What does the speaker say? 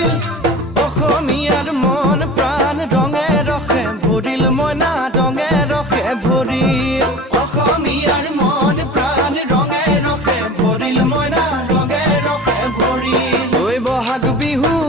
ভৰিল অসমীয়াৰ মন প্ৰাণ ৰঙে ৰসে ভৰিল মইনা ৰঙে ৰসে ভৰিল অসমীয়াৰ মন প্ৰাণ ৰঙে ৰসে ভৰিল মইনা ৰঙে ৰসে ভৰিল ঐ বহাগ বিহু